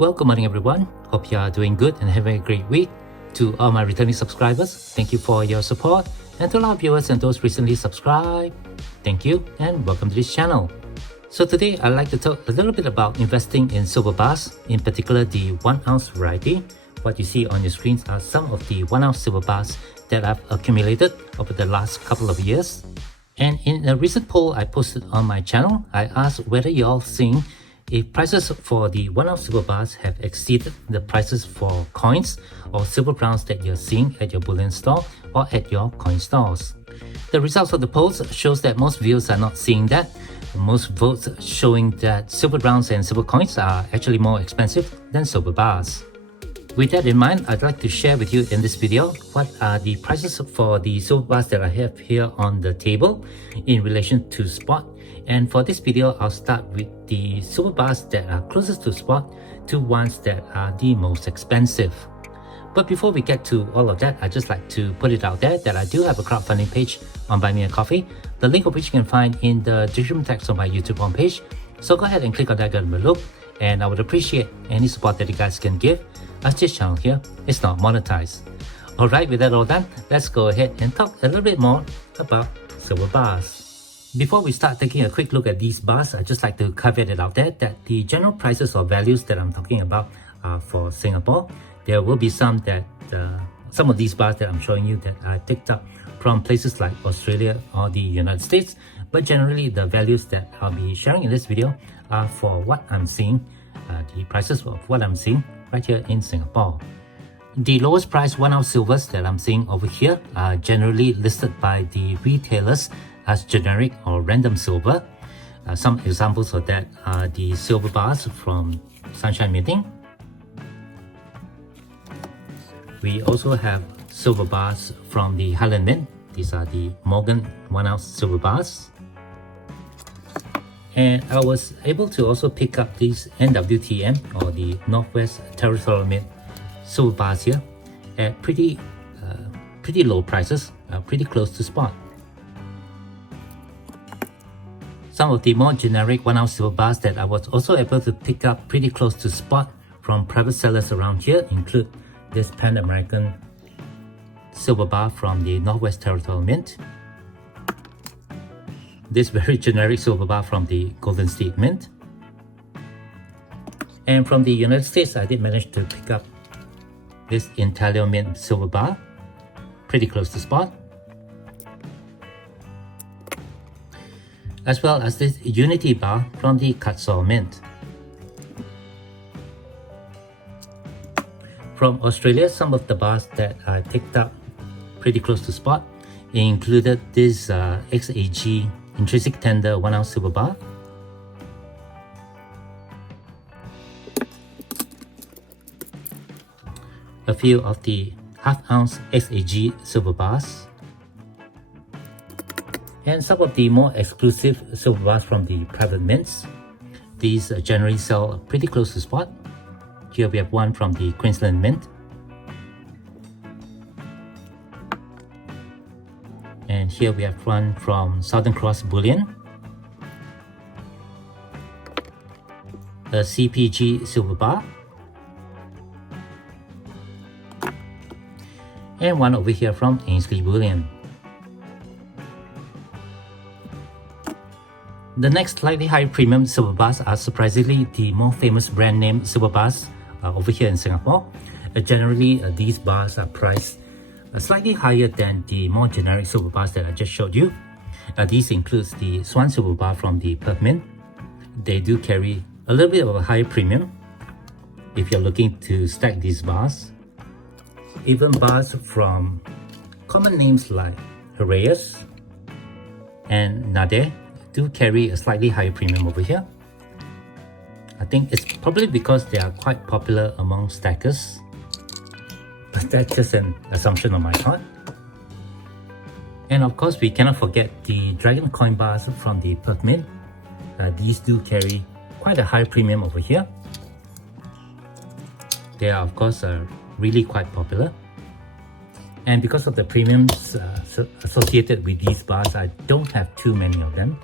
Well, good morning everyone. Hope you are doing good and having a great week. To all my returning subscribers, thank you for your support. And to all our viewers and those recently subscribed, thank you and welcome to this channel. So today I'd like to talk a little bit about investing in silver bars, in particular the 1 ounce variety. What you see on your screens are some of the 1 ounce silver bars that I've accumulated over the last couple of years. And in a recent poll I posted on my channel, I asked whether you all think if prices for the 1 ounce silver bars have exceeded the prices for coins or silver rounds that you're seeing at your bullion store or at your coin stores. The results of the polls shows that most viewers are not seeing that. Most votes showing that silver rounds and silver coins are actually more expensive than silver bars. With that in mind, I'd like to share with you in this video what are the prices for the silver bars that I have here on the table in relation to spot. And for this video, I'll start with the silver bars that are closest to spot to ones that are the most expensive. But before we get to all of that, I'd just like to put it out there that I do have a crowdfunding page on Buy Me a Coffee, the link of which you can find in the description text on my YouTube homepage. So go ahead and click on that down below, and I would appreciate any support that you guys can give, as this channel here is not monetized. Alright, with that all done, let's go ahead and talk a little bit more about silver bars. Before we start taking a quick look at these bars, I'd just like to caveat it out there that the general prices or values that I'm talking about are for Singapore. There will be some of these bars that I'm showing you that I picked up from places like Australia or the United States, but generally the values that I'll be sharing in this video are for what I'm seeing, the prices of what I'm seeing right here in Singapore. The lowest price 1 ounce silvers that I'm seeing over here are generally listed by the retailers as generic or random silver. Some examples of that are the silver bars from Sunshine Minting. We also have silver bars from the Highland Mint. These are the Morgan 1 ounce silver bars. And I was able to also pick up these NWTM or the Northwest Territorial Mint silver bars here at pretty low prices, pretty close to spot. Some of the more generic 1 ounce silver bars that I was also able to pick up pretty close to spot from private sellers around here include this Pan American silver bar from the Northwest Territorial Mint, this very generic silver bar from the Golden State Mint, and from the United States I did manage to pick up this Intalio Mint silver bar, pretty close to spot, as well as this Unity bar from the Cutsall Mint. From Australia, some of the bars that I picked up pretty close to spot included this XAG Intrinsic Tender 1 ounce silver bar, a few of the half ounce XAG silver bars, and some of the more exclusive silver bars from the private mints. These generally sell pretty close to spot. Here we have one from the Queensland Mint, and here we have one from Southern Cross Bullion, a CPG silver bar, and one over here from Ainsley Bullion. The next slightly higher premium silver bars are surprisingly the more famous brand name silver bars over here in Singapore. Generally, these bars are priced slightly higher than the more generic silver bars that I just showed you. These includes the Swan silver bar from the Perth Mint. They do carry a little bit of a higher premium if you're looking to stack these bars. Even bars from common names like Heraeus and Nade do carry a slightly higher premium over here. I think it's probably because they are quite popular among stackers, but that's just an assumption on my part. And of course, we cannot forget the Dragon coin bars from the Perth Mint. These do carry quite a high premium over here. They are of course really quite popular. And because of the premiums associated with these bars, I don't have too many of them.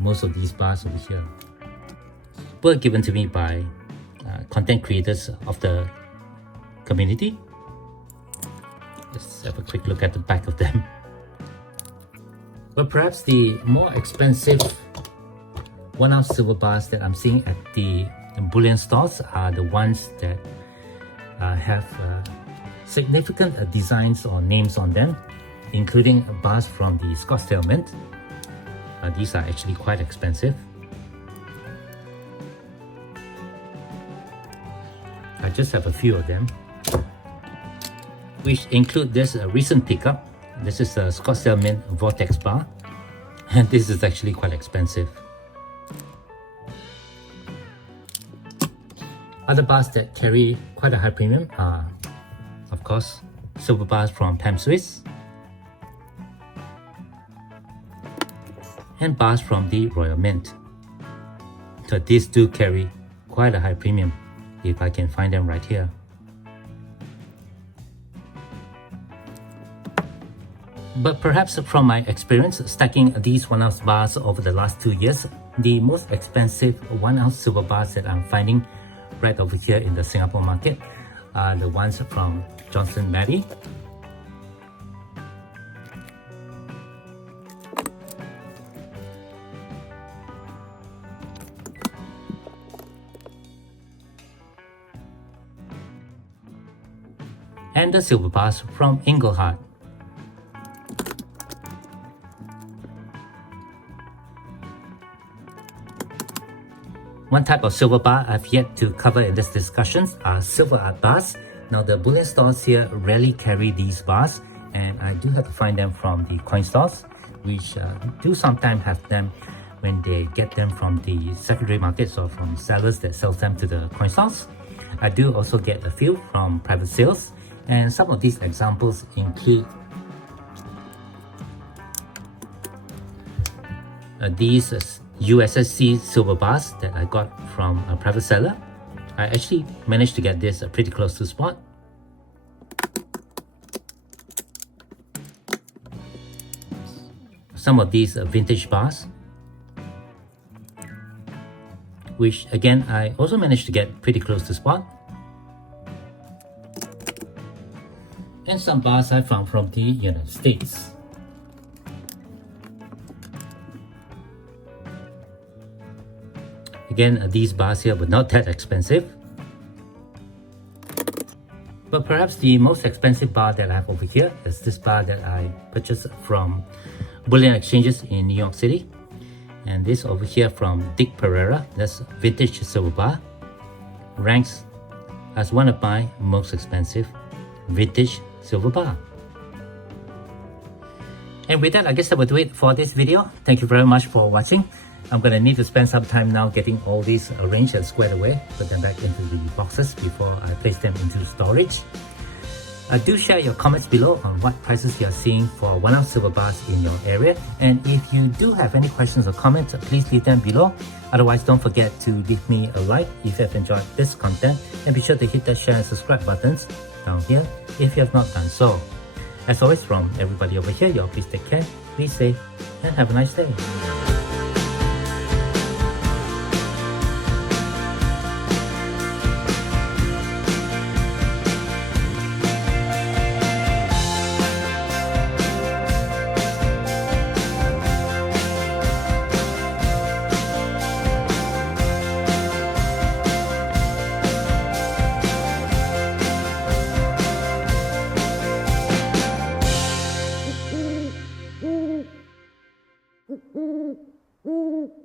Most of these bars over here were given to me by content creators of the community. Let's have a quick look at the back of them. But perhaps the more expensive 1-ounce silver bars that I'm seeing at the bullion stores are the ones that have significant designs or names on them, including bars from the Scottsdale Mint. These are actually quite expensive. I just have a few of them, which include this recent pickup. This is a Scottsdale Mint Vortex bar, and this is actually quite expensive. Other bars that carry quite a high premium are, of course, silver bars from Pam Swiss and bars from the Royal Mint. So these do carry quite a high premium, if I can find them right here. But perhaps from my experience stacking these 1-ounce bars over the last 2 years, the most expensive 1-ounce silver bars that I'm finding right over here in the Singapore market are the ones from Johnson Matthey, and the silver bars from Inglehart. One type of silver bar I've yet to cover in this discussion are silver art bars. Now the bullion stores here rarely carry these bars, and I do have to find them from the coin stores, which do sometimes have them when they get them from the secondary markets or from sellers that sells them to the coin stores. I do also get a few from private sales, and some of these examples include these USSC silver bars that I got from a private seller. I actually managed to get this pretty close to spot. Some of these vintage bars, which again I also managed to get pretty close to spot. And some bars I found from the United States. Again, these bars here were not that expensive. But perhaps the most expensive bar that I have over here is this bar that I purchased from bullion exchanges in New York City. And this over here from Dick Pereira, that's vintage silver bar, ranks as one of my most expensive vintage silver bar. And with that, I guess that will do it for this video. Thank you very much for watching. I'm gonna need to spend some time now getting all these arranged and squared away, put them back into the boxes before I place them into storage. Do share your comments below on what prices you are seeing for 1-ounce silver bars in your area. And if you do have any questions or comments, please leave them below. Otherwise, don't forget to leave me a like if you have enjoyed this content, and be sure to hit the share and subscribe buttons down here if you have not done so. As always, from everybody over here, y'all please take care, be safe, and have a nice day. Mm-hmm.